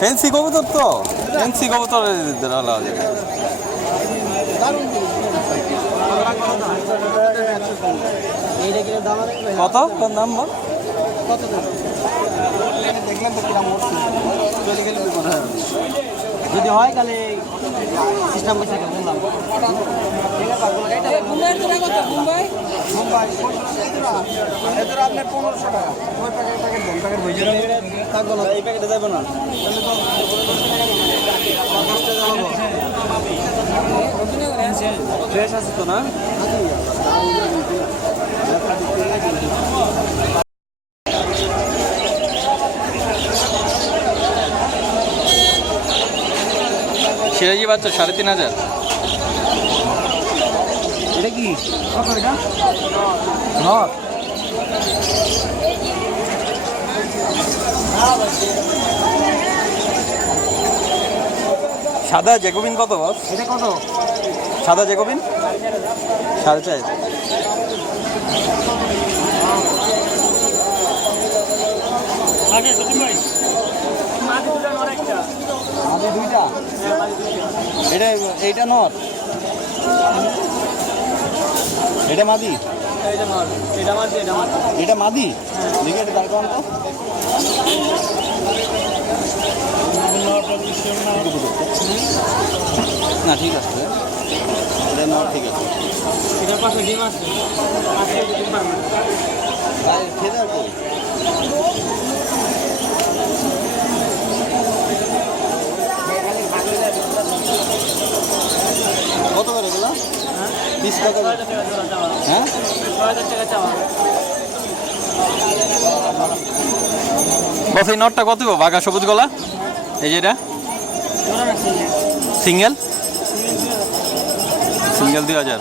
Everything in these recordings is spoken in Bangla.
ফেন্সি কবুতর তো? ফেন্সি কবুতর কত? তোর নাম বল? দেখলাম তো কিরাম চলে গেলে যদি হয় তাহলে সিস্টেম কেমন বললাম। মুম্বাই এদের আপনার পনেরোশো টাকা ওই প্যাকেট প্যাকেট দেন প্যাকেট থাকব না এই প্যাকেটে যাবে না ফ্রেশ আছে তো না? সিরাজি বাচ্চা সাড়ে তিন হাজার। এটা কি? কত এটা? নট সাদা জেকোবিন কত বস? এটা কত? সাদা জেকোবিন সাড়ে চার। আমাদের দুইটা। এটা এইটা নট এটা মাদি। এটা মাদি। দেখে এটা দাঁড় করান তো। না ঠিক আছে। এটা নট ঠিক আছে। ভাই, খেতে আর কই? কত করে এগুলো বিশ টাকা করে। হ্যাঁ বস এই নটটা কত গো? বাঘা সবুজ গলা? এই যে এটা? সিঙ্গেল? সিঙ্গেল দুই হাজার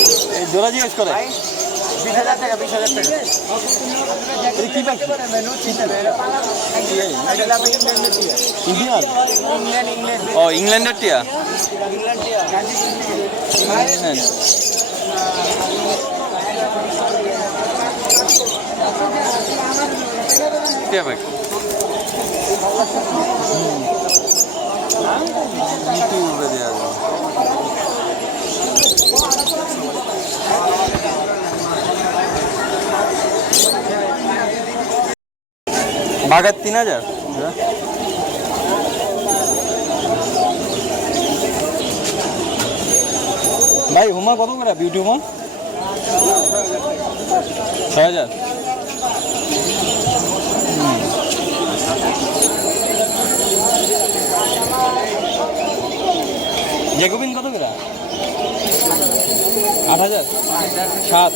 এই জোড়া জিজ্ঞেস করে। বিশ হাজার টাকা বিশ হাজার টাকা। এই কি পাখি? ইন্ডিয়ান? ও ইংল্যান্ডের টিয়া? ইংল্যান্ড। টিয়া পাখি। বাঘার তিন হাজার? ভাই, হুমা কত করে? বিউটি হুমা? ছয় হাজার। জেকোবিন কত করে? আট হাজার? সাত।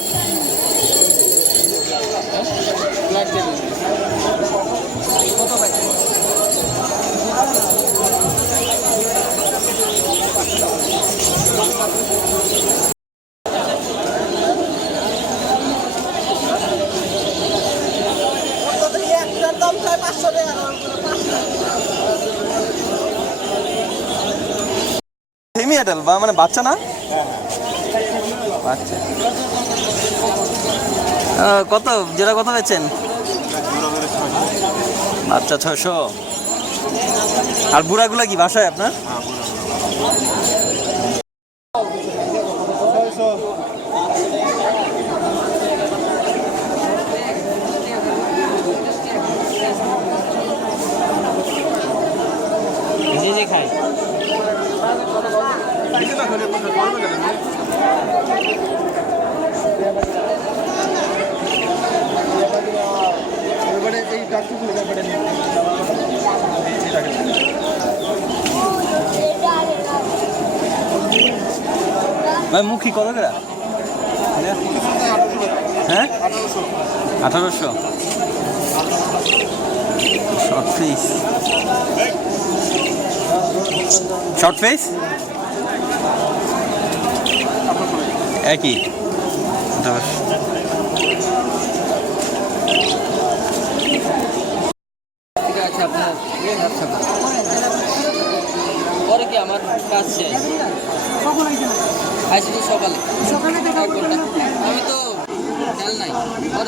সেমি বা মানে বাচ্চা না? কত? যেটা কত বেচেন? বাচ্চা ছশো আর বুড়াগুলা কি বাসায় আপনার? মুখি কত করে? হ্যাঁ? আঠারোশো। শর্ট ফিস শর্ট ফিস একই। আঠারোশো।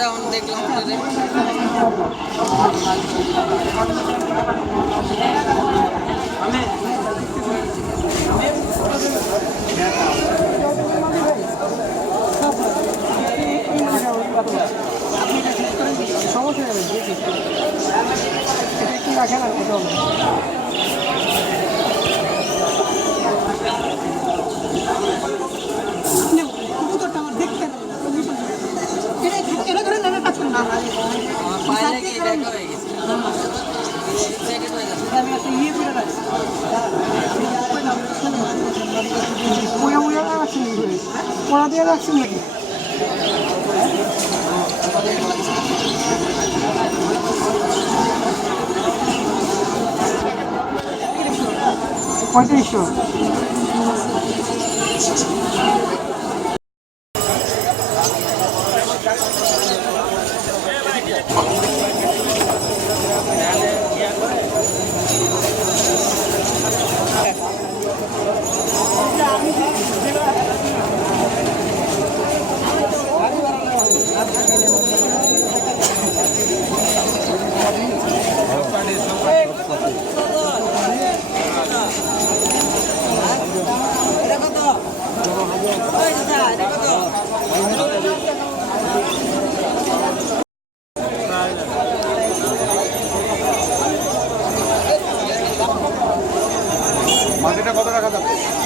এখন দেখলাম সমস্যা এটা একটু রাখেন আর কোথাও Thank you. ওরা দিয়ে রাখছেন নাকি পঁয়ত্রিশশো। মাটিটা কত রাখা যাবে